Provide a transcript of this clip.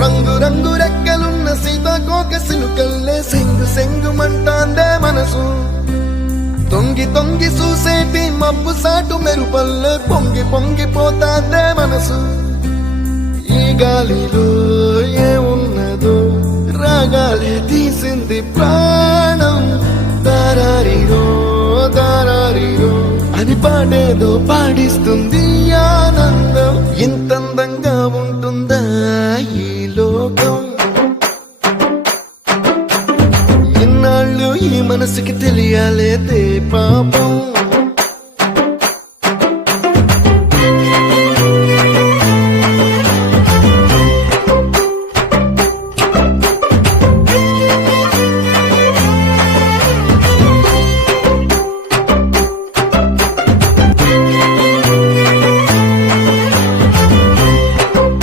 రంగు రంగు రెక్కలున్న సీతాకోక సిలుకల్లే సెంగు సెంగు మంటాందే మనసు తొంగి తొంగి చూసేటి మబ్బు సాటు మెరుపల్లే పొంగి పొంగిపోతాందే మనసు ఈ గాలిలో ఏమున్నదో రాగాలే తీసింది ప్రాణం దారారిరో దారారిరో అని పాడేదో పాడిస్తుంది ఆనందం ఇంతందంగా ఉంటుందా ఈ లోకం ఇన్నాళ్ళు ఈ మనసుకి తెలియాలేదే పాపం